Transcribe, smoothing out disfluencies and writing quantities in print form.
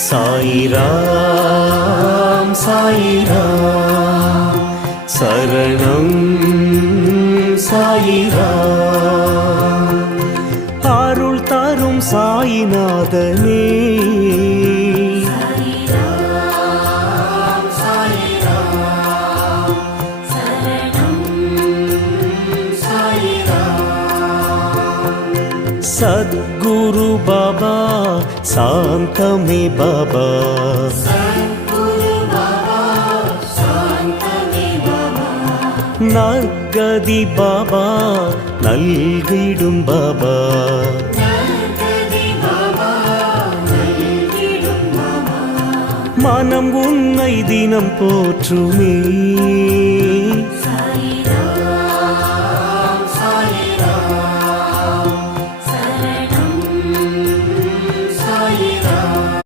சாயிராம் சாயிராம் சரணம் சாயிராம். அருள் தரும் சாயிநாதனே சத்குரு பாபா சாந்தமே பாபா, நற்கதி பாபா நல்கிடும் பாபா, மனம் உன்னை தினம் போற்றுமே.